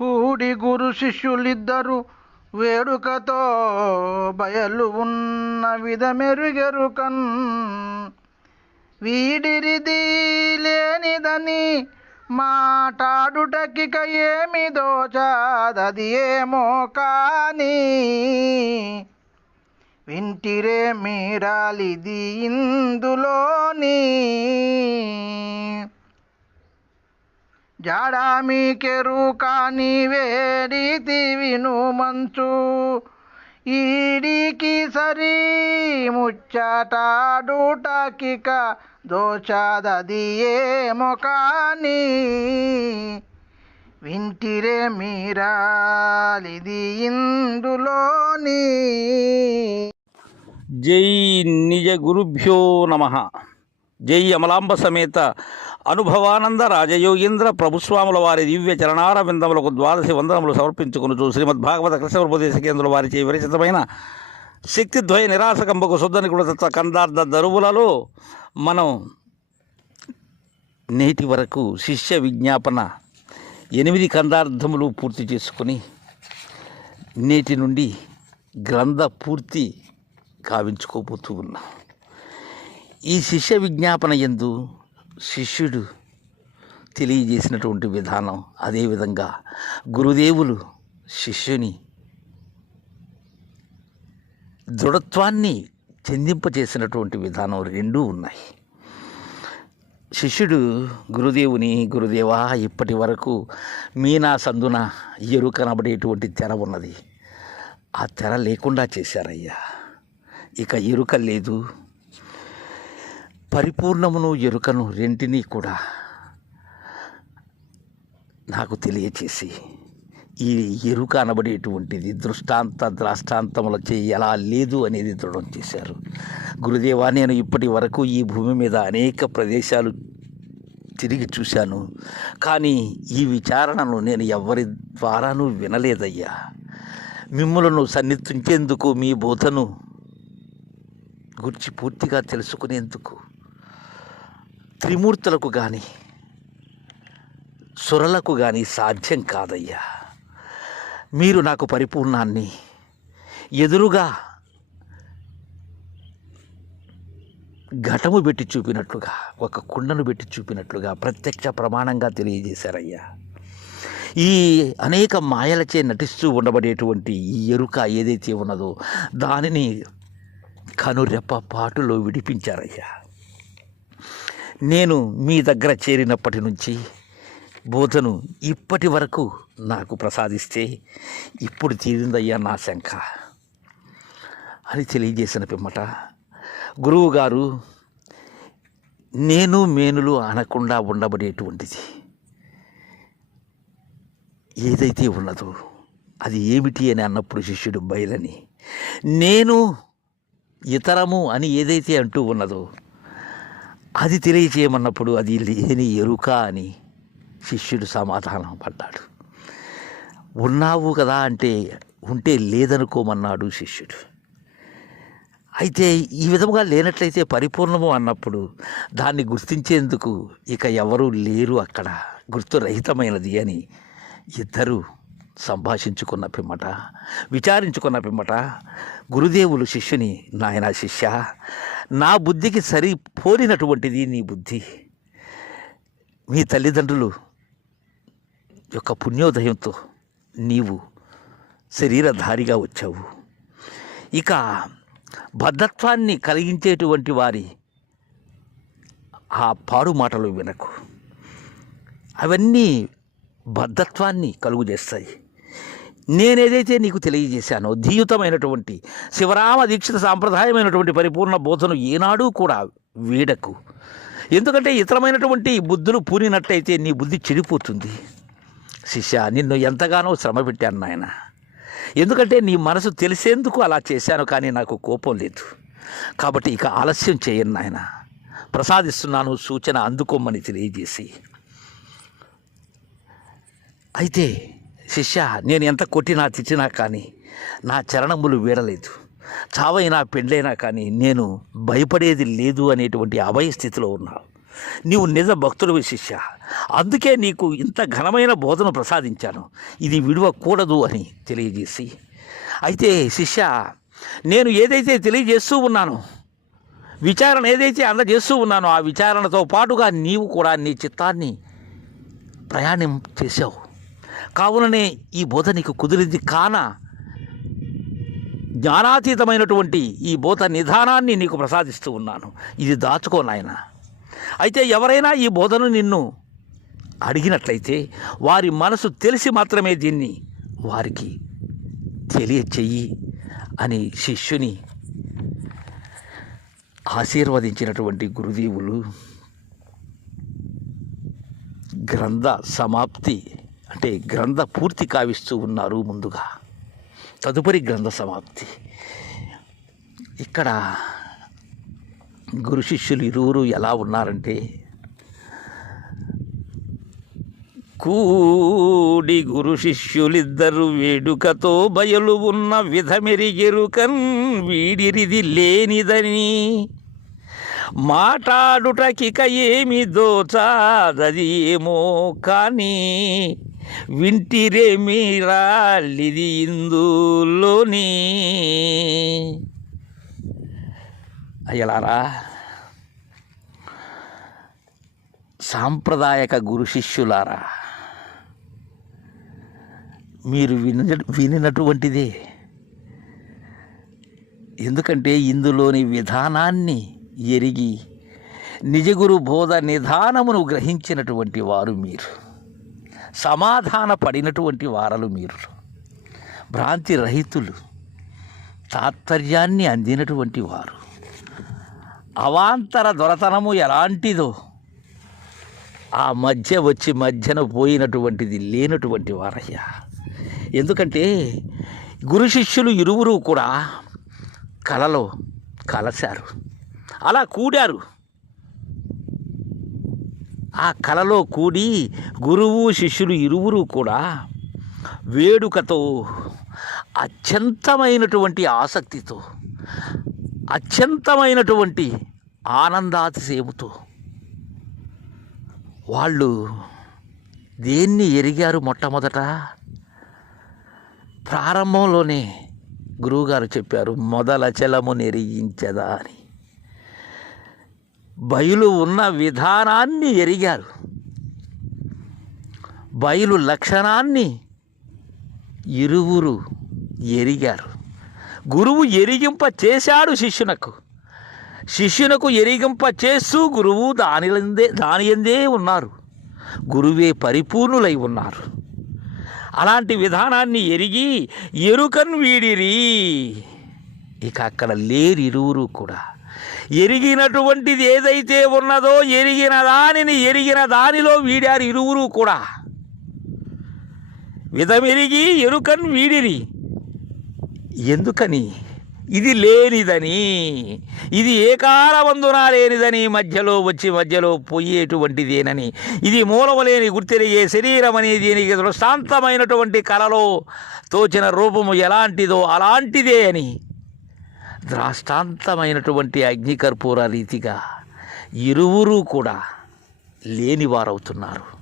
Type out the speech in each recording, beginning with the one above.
కూడి గురు శిష్యులిద్దరు వేడుకతో బయలు ఉన్న విధమెరుగెరుకన్ వీడిరిది లేనిదని మాటాడుటకిక ఏమి దోచాదది ఏమో కానీ. వింటిరే మీరాలిది ఇందులోని. జాడా మీకెరు కాని వేడితి విను మంచు. ఈడికి సరి ముచ్చటాడుటకిక దోచాదది ఏమో కానీ. వింటిరే మీరాలిది ఇందులోని. జై నిజ గురుభ్యో నమ. జై అమలాంబ సమేత అనుభవానంద రాజయోగీంద్ర ప్రభుస్వాముల వారి దివ్య చరణార విందములకు ద్వాదశి వందనములు సమర్పించుకునుచు శ్రీమద్ భాగవత కృష్ణప్రదేశ కేంద్రుల వారిచే విరచితమైన శక్తిద్వయ నిరాశకంబకు శుద్ధ నికుడతత్వ కందార్థ దరువులలో మనం నేటి వరకు శిష్య విజ్ఞాపన ఎనిమిది కందార్థములు పూర్తి చేసుకుని నేటి నుండి గ్రంథ పూర్తి కావించుకోబోతూ ఉన్నాం. ఈ శిష్య విజ్ఞాపన ఎందు శిష్యుడు తెలియజేసినటువంటి విధానం అదేవిధంగా గురుదేవులు శిష్యుని దృఢత్వాన్ని చెందింపచేసినటువంటి విధానం రెండూ ఉన్నాయి. శిష్యుడు గురుదేవుని గురుదేవా ఇప్పటి వరకు మీనా సందున ఎరు కనబడేటువంటి తెర ఉన్నది. ఆ తెర లేకుండా చేశారయ్యా. ఇక ఎరుక లేదు పరిపూర్ణమును ఎరుకను రెంటినీ కూడా నాకు తెలియచేసి ఈ ఎరుక అనబడేటువంటిది దృష్టాంత ద్రాష్టాంతములచే ఎలా లేదు అనేది దృఢం చేశారు. గురుదేవా నేను ఇప్పటి వరకు ఈ భూమి మీద అనేక ప్రదేశాలు తిరిగి చూశాను. కానీ ఈ విచారణను నేను ఎవరి ద్వారానూ వినలేదయ్యా. మిమ్మలను సన్నిధించేందుకు మీ బోధను గురించి పూర్తిగా తెలుసుకునేందుకు త్రిమూర్తులకు కానీ సురలకు కానీ సాధ్యం కాదయ్యా. మీరు నాకు పరిపూర్ణాన్ని ఎదురుగా ఘటము పెట్టి చూపినట్లుగా ఒక కుండను పెట్టి చూపినట్లుగా ప్రత్యక్ష ప్రమాణంగా తెలియజేశారయ్యా. ఈ అనేక మాయలచే నటిస్తూ ఉండబడేటువంటి ఈ ఎరుక ఏదైతే ఉన్నదో దానిని కనురెప్ప పాటులో విడిపించారయ్యా. నేను మీ దగ్గర చేరినప్పటి నుంచి బోధను ఇప్పటి వరకు నాకు ప్రసాదిస్తే ఇప్పుడు తీరిందయ్యా నా శంక అని తెలియజేసిన పిమ్మట గురువుగారు నేను మేనులు అనకుండా ఉండబడేటువంటిది ఏదైతే ఉన్నదో అది ఏమిటి అని అన్నప్పుడు శిష్యుడు బయలని నేను ఇతరము అని ఏదైతే అంటూ ఉన్నదో అది తెలియచేయమన్నప్పుడు అది లేని ఎరుక అని శిష్యుడు సమాధానం పడ్డాడు. ఉన్నావు కదా అంటే ఉంటే లేదనుకోమన్నాడు శిష్యుడు. అయితే ఈ విధముగా లేనట్లయితే పరిపూర్ణము అన్నప్పుడు దాన్ని గుర్తించేందుకు ఇక ఎవరూ లేరు అక్కడ గుర్తురహితమైనది అని ఇద్దరు సంభాషించుకున్న పిమ్మట విచారించుకున్న పిమ్మట గురుదేవులు శిష్యుని నాయన శిష్య నా బుద్ధికి సరిపోలినటువంటిది నీ బుద్ధి. మీ తల్లిదండ్రులు యొక్క పుణ్యోదయంతో నీవు శరీరధారిగా వచ్చావు. ఇక బద్ధత్వాన్ని కలిగించేటువంటి వారి ఆ పాడు మాటలు వినకు. అవన్నీ బద్ధత్వాన్ని కలుగు చేస్తాయి. నేనేదైతే నీకు తెలియజేశానో ధీయుతమైనటువంటి శివరామ దీక్షిత సాంప్రదాయమైనటువంటి పరిపూర్ణ బోధను ఏనాడు కూడా వీడకు. ఎందుకంటే ఇతరమైనటువంటి బుద్ధులు పూనినట్టయితే నీ బుద్ధి చెడిపోతుంది. శిష్య నిన్ను ఎంతగానో శ్రమ పెట్టాను నాయన. ఎందుకంటే నీ మనసు తెలిసేందుకు అలా చేశాను కానీ నాకు కోపం లేదు. కాబట్టి ఇక ఆలస్యం చేయను నాయన. ప్రసాదిస్తున్నాను సూచన అందుకోమని తెలియజేసి. అయితే శిష్య నేను ఎంత కొట్టినా తిట్టినా కానీ నా చరణములు వీడలేదు. చావైనా పెళ్ళైనా కానీ నేను భయపడేది లేదు అనేటువంటి అభయ స్థితిలో ఉన్నా. నీవు నిజ భక్తుడివి శిష్య. అందుకే నీకు ఇంత ఘనమైన బోధన ప్రసాదించాను. ఇది విడవకూడదు అని తెలియజేసి. అయితే శిష్య నేను ఏదైతే తెలియజేస్తూ ఉన్నానో విచారణ ఏదైతే అందజేస్తూ ఉన్నానో ఆ విచారణతో పాటుగా నీవు కూడా నీ చిత్తాన్ని ప్రయాణం చేసావు కావుననే ఈ బోధ నీకు కుదిరింది కాన జ్ఞానాతీతమైనటువంటి ఈ బోధ నిధానాన్ని నీకు ప్రసాదిస్తూ ఉన్నాను. ఇది దాచుకో నాయన. అయితే ఎవరైనా ఈ బోధను నిన్ను అడిగినట్లయితే వారి మనసు తెలిసి మాత్రమే దీన్ని వారికి తెలియచెయ్యి అని శిష్యుని ఆశీర్వదించినటువంటి గురుదేవులు గ్రంథ సమాప్తి అంటే గ్రంథ పూర్తి కావిస్తూ ఉన్నారు ముందుగా. తదుపరి గ్రంథ సమాప్తి. ఇక్కడ గురు శిష్యులు ఇరువురు ఎలా ఉన్నారంటే కూడి గురు శిష్యులిద్దరు వేడుకతో బయలు ఉన్న విధమెరిగెరుకన్ వీడిరిది లేనిదని. మాట్లాడుటకిక ఏమి దోచాదది ఏమో కానీ వింటిరే మీరాలిది ఇందులోని. అయ్యలారా సాంప్రదాయక గురు శిష్యులారా మీరు విన వినినటువంటిదే. ఎందుకంటే ఇందులోని విధానాన్ని ఎరిగి నిజగురు బోధ నిధానమును గ్రహించినటువంటి వారు మీరు. సమాధాన పడినటువంటి వారలు మీరు. భ్రాంతి రహితులు తాత్పర్యాన్ని అందినటువంటి వారు. అవాంతర దొరతనము ఎలాంటిదో ఆ మధ్య వచ్చి మధ్యన పోయినటువంటిది లేనటువంటి వారయ్యా. ఎందుకంటే గురు శిష్యులు ఇరువురు కూడా కలలో కలశారు. అలా కూడారు. ఆ కలలో కూడి గురువు శిష్యులు ఇరువురు కూడా వేడుకతో అత్యంతమైనటువంటి ఆసక్తితో అత్యంతమైనటువంటి ఆనందాతిశయముతో వాళ్ళు దేన్ని ఎరిగారు మొట్టమొదట? ప్రారంభంలోనే గురువుగారు చెప్పారు మొదల చలము నెరిగించదా అని బయలు ఉన్న విధానాన్ని ఎరిగారు. బయలు లక్షణాన్ని ఇరువురు ఎరిగారు. గురువు ఎరిగింప చేశాడు శిష్యునకు. శిష్యునకు ఎరిగింప చేస్తూ గురువు దానిలందే దాని ఎందే ఉన్నారు. గురువే పరిపూర్ణులై ఉన్నారు. అలాంటి విధానాన్ని ఎరిగి ఎరుకన్ వీడిరి. ఇక అక్కడ లేరు ఇరువురు కూడా ఎరిగినటువంటిది ఏదైతే ఉన్నదో ఎరిగిన దానిని ఎరిగిన దానిలో వీడారు ఇరువురు కూడా. విధమెరిగి ఎరుకన్ వీడిరి. ఎందుకని? ఇది లేనిదని. ఇది ఏకాలవందున లేనిదని మధ్యలో వచ్చి మధ్యలో పోయేటువంటిదేనని. ఇది మూలములేని గుర్తిరిగే శరీరం దీనికి దృష్టాంతమైనటువంటి కళలో తోచిన రూపము ఎలాంటిదో అలాంటిదే అని. ద్రాష్టాంతమైనటువంటి అగ్నికర్పూర రీతిగా ఇరువురు కూడా లేనివారవుతున్నారు.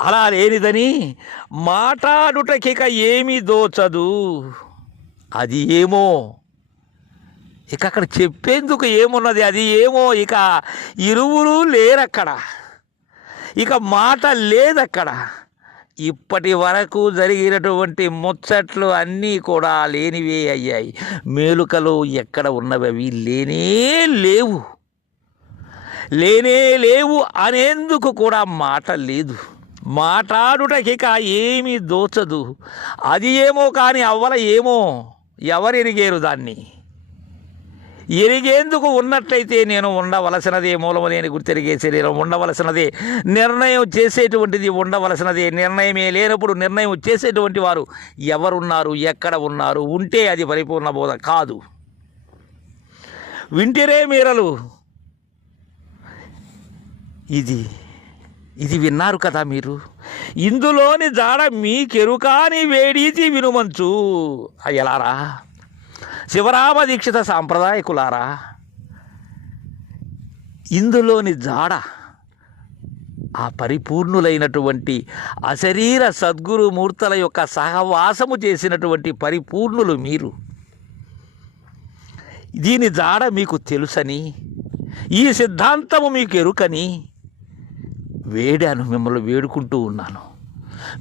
అలా లేనిదని మాట్లాడుటకిక ఏమీ దోచదు. అది ఏమో? ఇక అక్కడ చెప్పేందుకు ఏమున్నది? అది ఏమో? ఇక ఇరువురు లేరక్కడ. ఇక మాట లేదక్కడ. ఇప్పటి వరకు జరిగినటువంటి ముచ్చట్లు అన్నీ కూడా లేనివే అయ్యాయి. మేలుకలు ఎక్కడ ఉన్నవి? అవి లేనే లేవు. లేనే లేవు అనేందుకు కూడా మాట లేదు. మాట్లాడుటకిక ఏమీ దోచదు. అది ఏమో కానీ అవ్వల ఏమో? ఎవరెరిగేరు దాన్ని? ఎరిగేందుకు ఉన్నట్లయితే నేను ఉండవలసినదే మూలము లేని గుర్తెరిగే శరీరం ఉండవలసినదే. నిర్ణయం చేసేటువంటిది ఉండవలసినదే. నిర్ణయమే లేనప్పుడు నిర్ణయం చేసేటువంటి వారు ఎవరున్నారు ఎక్కడ ఉన్నారు? ఉంటే అది పరిపూర్ణ బోధ కాదు. వింటిరే మీరలు. ఇది ఇది విన్నారు కదా మీరు? ఇందులోని జాడ మీకెరుకాని వేడీతి వినుమంచు. అయ్యలారా శివరామ దీక్షిత సాంప్రదాయకులారా ఇందులోని జాడ ఆ పరిపూర్ణులైనటువంటి అశరీర సద్గురు మూర్తల యొక్క సహవాసము చేసినటువంటి పరిపూర్ణులు మీరు. దీని జాడ మీకు తెలుసని ఈ సిద్ధాంతము మీకు ఎరుకని వేడాను మిమ్మల్ని వేడుకుంటూ ఉన్నాను.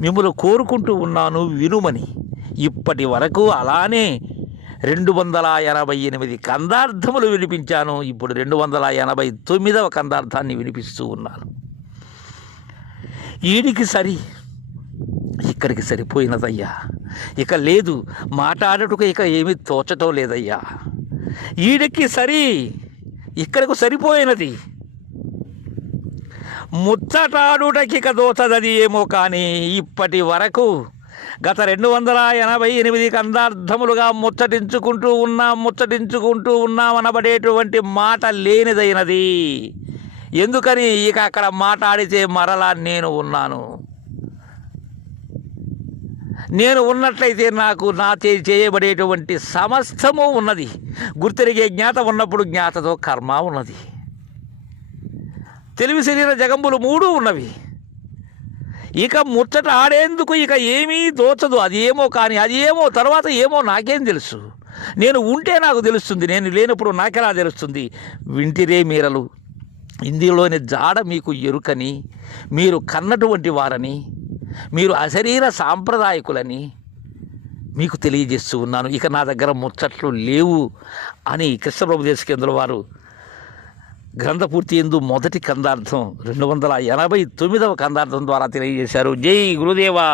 మిమ్మల్ని కోరుకుంటూ ఉన్నాను వినుమని. ఇప్పటి వరకు అలానే రెండు వందల ఎనభై ఎనిమిది కందార్థములు వినిపించాను. ఇప్పుడు రెండు వందల ఎనభై తొమ్మిదవ కందార్థాన్ని వినిపిస్తూ ఉన్నాను. ఈడికి సరి ఇక్కడికి సరిపోయినదయ్యా. ఇక లేదు మాట్లాడటకు ఇక ఏమీ తోచటం లేదయ్యా. ఈడికి సరి ఇక్కడకు సరిపోయినది. ముచ్చటాడుటకిక దోచదది ఏమో కానీ ఇప్పటి వరకు గత రెండు వందల ఎనభై ఎనిమిది కందార్థములుగా ముచ్చటించుకుంటూ ఉన్నాం ముచ్చటించుకుంటూ ఉన్నాం అనబడేటువంటి మాట లేనిదైనది. ఎందుకని ఇక అక్కడ మాట్లాడితే మరలా నేను ఉన్నాను? నేను ఉన్నట్లయితే నాకు నా చే చేయబడేటువంటి సమస్తము ఉన్నది. గుర్తెరిగే జ్ఞాత ఉన్నప్పుడు జ్ఞాతతో కర్మ ఉన్నది. తెలివి శరీర జగంబులు మూడు ఉన్నవి. ఇక ముచ్చట ఆడేందుకు ఇక ఏమీ దోచదు. అది ఏమో కానీ అది ఏమో తర్వాత ఏమో నాకేం తెలుసు. నేను ఉంటే నాకు తెలుస్తుంది. నేను లేనప్పుడు నాకెలా తెలుస్తుంది? వింటిరే మీరలు. ఇందులోని జాడ మీకు ఎరుకని మీరు కన్నటువంటి వారని మీరు అశరీర సాంప్రదాయకులని మీకు తెలియజేస్తూ ఉన్నాను. ఇక నా దగ్గర ముచ్చట్లు లేవు అని కృష్ణప్రభు దేశకేంద్రుల వారు గ్రంథపూర్తి ఎందు మొదటి కందార్థం రెండు వందల ఎనభై తొమ్మిదవ కందార్థం ద్వారా తెలియజేశారు. జై గురుదేవా!